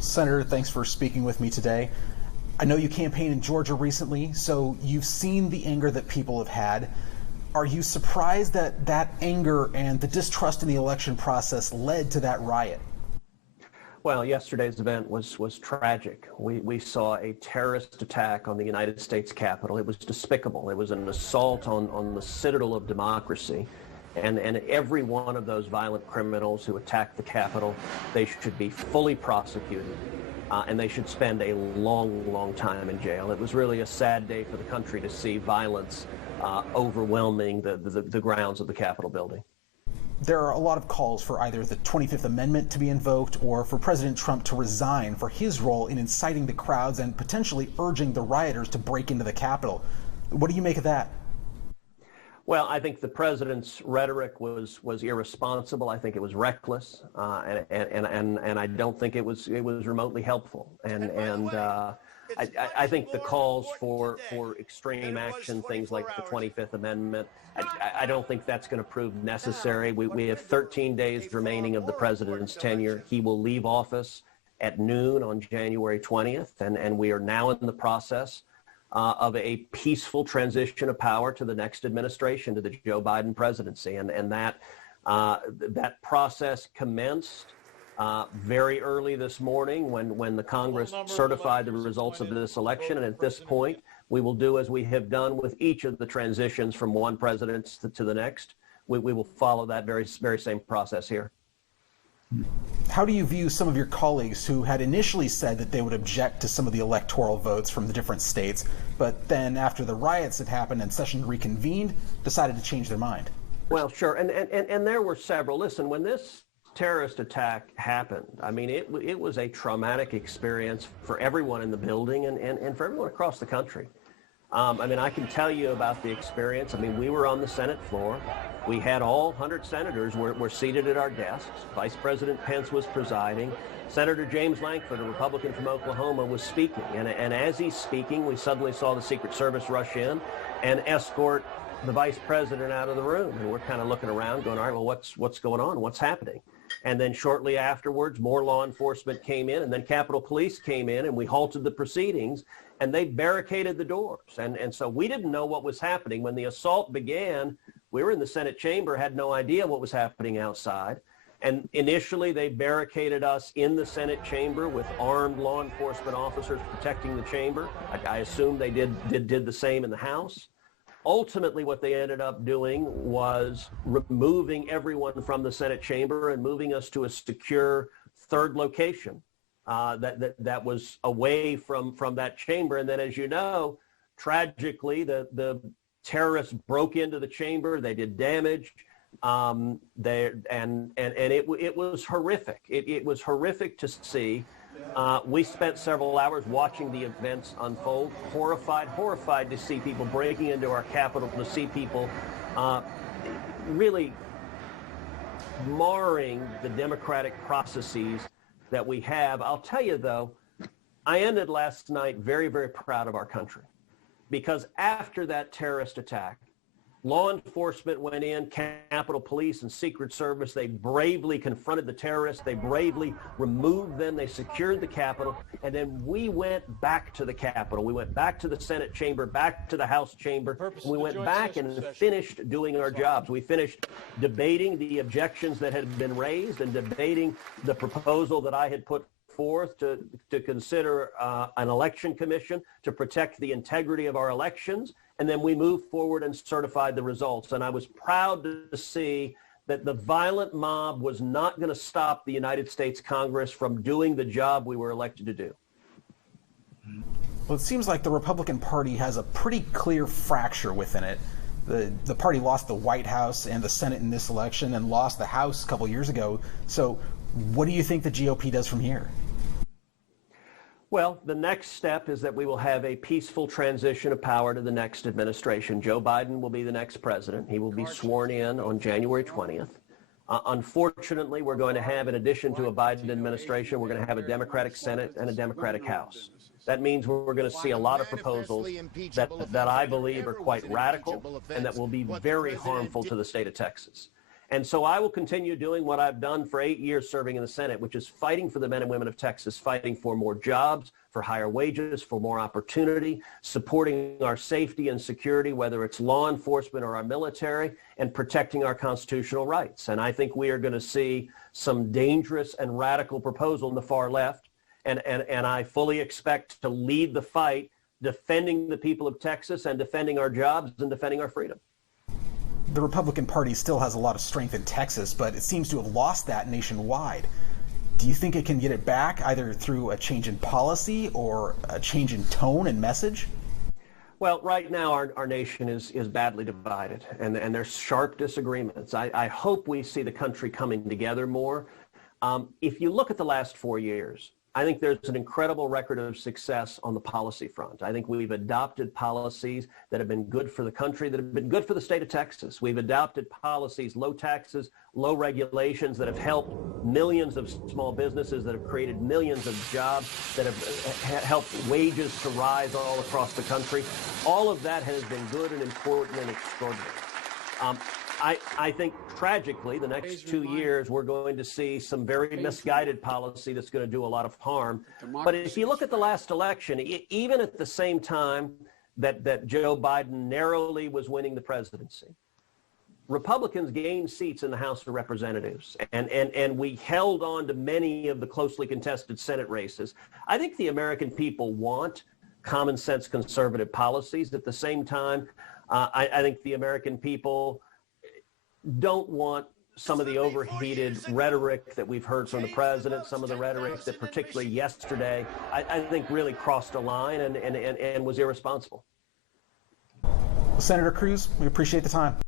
Senator, thanks for speaking with me today. I know you campaigned in Georgia recently, so you've seen the anger that people have had. Are you surprised that that anger and the distrust in the election process led to that riot? Well, yesterday's event was tragic. We saw a terrorist attack on the United States Capitol. It was despicable. It was an assault on the citadel of democracy. And every one of those violent criminals who attacked the Capitol, they should be fully prosecuted. And they should spend a long time in jail. It was really a sad day for the country to see violence overwhelming the grounds of the Capitol building. There are a lot of calls for either the 25th Amendment to be invoked or for President Trump to resign for his role in inciting the crowds and potentially urging the rioters to break into the Capitol. What do you make of that? Well, I think the president's rhetoric was irresponsible. I think it was reckless, and I don't think it was remotely helpful. I think the calls for extreme action, things like the 25th Amendment, I don't think that's going to prove necessary. We have 13 days remaining of the president's tenure. He will leave office at noon on January 20th, and we are now in the process of a peaceful transition of power to the next administration, to the Joe Biden presidency. And that process commenced very early this morning when the Congress certified the results of this election. And at this point, we will do as we have done with each of the transitions from one president to the next. We will follow that very same process here. How do you view some of your colleagues who had initially said that they would object to some of the electoral votes from the different states, but then after the riots had happened and session reconvened, decided to change their mind? Well, sure. And there were several. Listen, when this terrorist attack happened, I mean, it was a traumatic experience for everyone in the building and for everyone across the country. I mean, I can tell you about the experience. I mean, we were on the Senate floor. We had all 100 senators were seated at our desks. Vice President Pence was presiding. Senator James Lankford, a Republican from Oklahoma, was speaking. And as he's speaking, we suddenly saw the Secret Service rush in and escort the vice president out of the room. And we're kind of looking around going, all right, well, what's going on? What's happening? And then shortly afterwards, more law enforcement came in, and then Capitol Police came in, and we halted the proceedings, and they barricaded the doors. And so we didn't know what was happening. When the assault began, we were in the Senate chamber, had no idea what was happening outside. And initially, they barricaded us in the Senate chamber with armed law enforcement officers protecting the chamber. I assume they did the same in the House. Ultimately, what they ended up doing was removing everyone from the Senate chamber and moving us to a secure third location that was away from that chamber. And then, as you know, tragically, the terrorists broke into the chamber. They did damage. It was horrific. It was horrific to see. We spent several hours watching the events unfold, horrified to see people breaking into our Capitol, to see people really marring the democratic processes that we have. I'll tell you, though, I ended last night very, very proud of our country, because after that terrorist attack, law enforcement went in, Capitol Police and Secret Service. They bravely confronted the terrorists. They bravely removed them. They secured the Capitol. And then we went back to the Capitol. We went back to the Senate chamber, back to the House chamber. And we went back and finished doing our jobs. We finished debating the objections that had been raised and debating the proposal that I had put forth to consider an election commission to protect the integrity of our elections. And then we moved forward and certified the results. And I was proud to see that the violent mob was not going to stop the United States Congress from doing the job we were elected to do. Well, it seems like the Republican Party has a pretty clear fracture within it. The party lost the White House and the Senate in this election and lost the House a couple years ago. So what do you think the GOP does from here? Well, the next step is that we will have a peaceful transition of power to the next administration. Joe Biden will be the next president. He will be sworn in on January 20th. Unfortunately, we're going to have, in addition to a Biden administration, we're going to have a Democratic Senate and a Democratic House. That means we're going to see a lot of proposals that I believe are quite radical and that will be very harmful to the state of Texas. And so I will continue doing what I've done for 8 years serving in the Senate, which is fighting for the men and women of Texas, fighting for more jobs, for higher wages, for more opportunity, supporting our safety and security, whether it's law enforcement or our military, and protecting our constitutional rights. And I think we are going to see some dangerous and radical proposal in the far left. And I fully expect to lead the fight defending the people of Texas and defending our jobs and defending our freedom. The Republican Party still has a lot of strength in Texas, but it seems to have lost that nationwide. Do you think it can get it back either through a change in policy or a change in tone and message? Well, right now our nation is badly divided, and there's sharp disagreements. I hope we see the country coming together more. If you look at the last 4 years, I think there's an incredible record of success on the policy front. I think we've adopted policies that have been good for the country, that have been good for the state of Texas. We've adopted policies, low taxes, low regulations that have helped millions of small businesses, that have created millions of jobs, that have helped wages to rise all across the country. All of that has been good and important and extraordinary. I think, tragically, the next 2 years, we're going to see some very misguided policy that's going to do a lot of harm. But if you look at the last election, even at the same time that Joe Biden narrowly was winning the presidency, Republicans gained seats in the House of Representatives, and we held on to many of the closely contested Senate races. I think the American people want common sense conservative policies. At the same time, I think the American people don't want some of the overheated rhetoric that we've heard from the president, some of the rhetoric that particularly yesterday, I think really crossed a line and was irresponsible. Well, Senator Cruz, we appreciate the time.